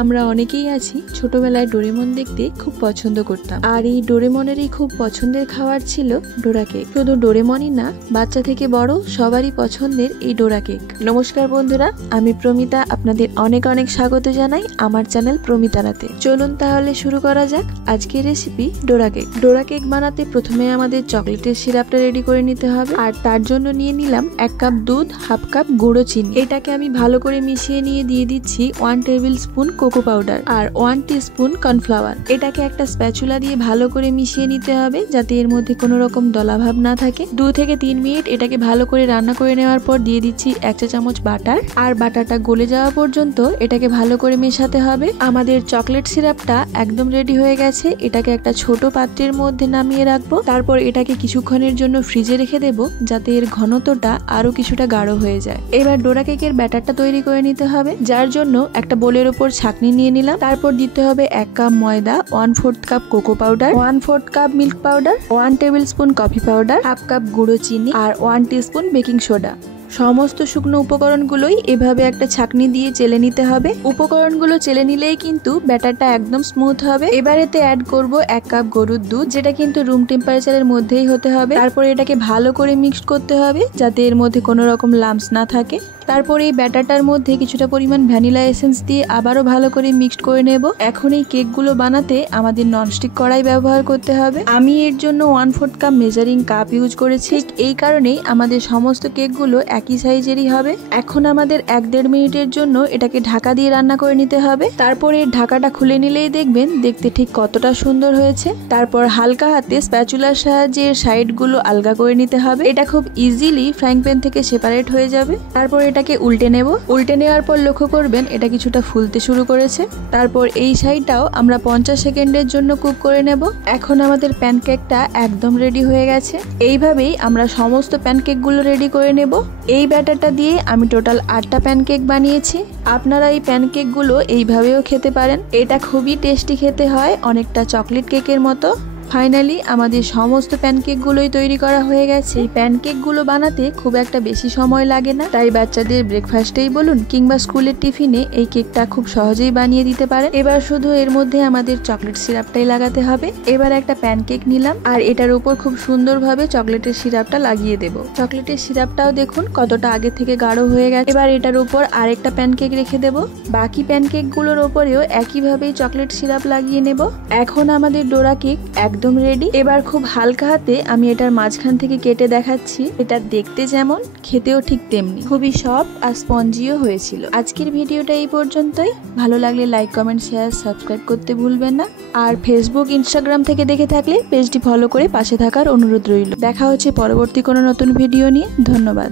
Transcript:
আমরা অনেকেই আছি ছোটবেলায় ডোরেমন দেখতে খুব পছন্দ করতাম, আর এই ডোরেমনেরই খুব পছন্দের খাবার ছিল ডোরা কেক। শুধু ডোরেমনই না, বাচ্চা থেকে বড় সবারই পছন্দের এই ডোরা কেক। নমস্কার বন্ধুরা, আমি প্রমিতা, আপনাদের অনেক অনেক স্বাগত জানাই আমার চ্যানেল প্রমিতারাতে। চলুন তাহলে শুরু করা যাক আজকের রেসিপি ডোরা কেক। ডোরা কেক বানাতে প্রথমে আমাদের চকলেটের সিরাপটা রেডি করে নিতে হবে, আর তার জন্য নিয়ে নিলাম 1 কাপ দুধ, 1/2 কাপ গুঁড়ো চিনি। এটাকে আমি ভালো করে মিশিয়ে নিয়ে দিয়ে দিচ্ছি 1 টেবিল স্পুন কোকো পাউডার আর 1 টিস্পুন কর্নফ্লাওয়ার। এটাকে একটা স্প্যাচুলা দিয়ে ভালো করে মিশিয়ে নিতে হবে যাতে এর মধ্যে কোনো রকম দলাভাব না থাকে। 2 থেকে 3 মিনিট এটাকে ভালো করে রান্না করে নেওয়ার পর দিয়ে দিচ্ছি 1 চা চামচ বাটার, আর বাটারটা গলে যাওয়া পর্যন্ত এটাকে ভালো করে মেশাতে হবে। আমাদের চকলেট সিরাপটা একদম রেডি হয়ে গেছে। এটাকে একটা ছোট পাত্রের মধ্যে নামিয়ে রাখবো, তারপর এটাকে কিছুক্ষণের জন্য ফ্রিজে রেখে দেবো যাতে এর ঘনত্বটা আরো কিছুটা গাঢ় হয়ে যায়। এবার ডোরা কেকের ব্যাটারটা তৈরি করে নিতে হবে, যার জন্য একটা বোলের উপর ছাঁকনি নিয়ে নিলাম। তারপর দিতে হবে 1 কাপ ময়দা, 1/4 cup cocoa powder, 1/4 cup milk powder, 1 table spoon coffee powder, 1/2 cup গুঁড়ো চিনি আর 1 টিস্পুন বেকিং সোডা। সমস্ত শুকনো উপকরণগুলোই এভাবে একটা ছাঁকনি দিয়ে চেলে নিতে হবে। উপকরণগুলো চেলে নিলেই কিন্তু ব্যাটারটা একদম স্মুথ হবে। এবার এতে অ্যাড করব 1 কাপ গরুর দুধ, যেটা কিন্তু রুম টেম্পারেচারের মধ্যেই হতে হবে। তারপর এটাকে ভালো করে মিক্সড করতে হবে যাতে এর মধ্যে কোনো রকম লাম্পস না থাকে। তারপর এই ব্যাটারটার মধ্যে কিছুটা পরিমাণ ভ্যানিলা এসেন্স দিয়ে আবারও ভালো করে মিক্সড করে নেব। এখন এই কেকগুলো বানাতে আমাদের ননস্টিক কড়াই ব্যবহার করতে হবে। আমি এর জন্য 1/4 কাপ মেজারিং কাপ ইউজ করেছি। এই কারণেই আমাদের সমস্ত কেকগুলো একই সাইজেরই হবে। এখন আমাদের 1-1.5 মিনিটের জন্য এটাকে ঢাকা দিয়ে রান্না করে নিতে হবে। তারপর এর ঢাকাটা খুলে নিলেই দেখবেন দেখতে ঠিক কতটা সুন্দর হয়েছে। তারপর হালকা হাতে স্প্যাচুলার সাহায্যে সাইডগুলো আলগা করে নিতে হবে। এটা খুব ইজিলি ফ্রাইং প্যান থেকে সেপারেট হয়ে যাবে। তারপর এটাকে উল্টে নেব। উল্টে নেওয়ার পর লক্ষ্য করবেন এটা কিছুটা ফুলতে শুরু করেছে। তারপর এই সাইডটাও আমরা 50 সেকেন্ডের জন্য কুক করে নেব। এখন আমাদের প্যানকেকটা একদম রেডি হয়ে গেছে। এইভাবেই আমরা সমস্ত প্যানকেকগুলো রেডি করে নেব। এই ব্যাটারটা দিয়ে আমি টোটাল 8টা প্যানকেক বানিয়েছি। আপনারা এই প্যানকেকগুলো এইভাবেও খেতে পারেন। এটা খুবই টেস্টি খেতে হয়, অনেকটা চকলেট কেকের মতো। ফাইনালি আমাদের সমস্ত প্যানকেকগুলোই তৈরি করা হয়ে গেছে। এই প্যানকেকগুলো বানাতে খুব একটা বেশি সময় লাগে না, তাই বাচ্চাদের ব্রেকফাস্টেই বলুন কিংবা স্কুলের টিফিনে এই কেকটা খুব সহজেই বানিয়ে দিতে পারেন। এবার শুধু এর মধ্যে আমাদের চকলেট সিরাপটাই লাগাতে হবে। এবার একটা প্যানকেক নিলাম আর এটার উপর খুব সুন্দরভাবে চকলেটের সিরাপটা লাগিয়ে দেব। চকলেটের সিরাপটাও দেখুন কতটা আগে থেকে গাঢ় হয়ে গেছে। এবার এটার উপর আরেকটা প্যানকেক রেখে দেব। বাকি প্যানকেকগুলোর ওপরেও একইভাবেই চকলেট সিরাপ লাগিয়ে নেব। এখন আমাদের ডোরা কেক একদম রেডি। এবার খুব হালকা হাতে আমি এটার মাঝখান থেকে কেটে দেখাচ্ছি। এটা দেখতে যেমন, খেতেও ঠিক তেমনি। খুবই সফট আর স্পঞ্জিও হয়েছিল। আজকের ভিডিওটা এই পর্যন্তই। ভালো লাগলে লাইক, কমেন্ট, শেয়ার, সাবস্ক্রাইব করতে ভুলবেন না। আর ফেসবুক, ইনস্টাগ্রাম থেকে দেখে থাকলে পেজটি ফলো করে পাশে থাকার অনুরোধ রইল। দেখা হচ্ছে পরবর্তী কোনো নতুন ভিডিও নিয়ে। ধন্যবাদ।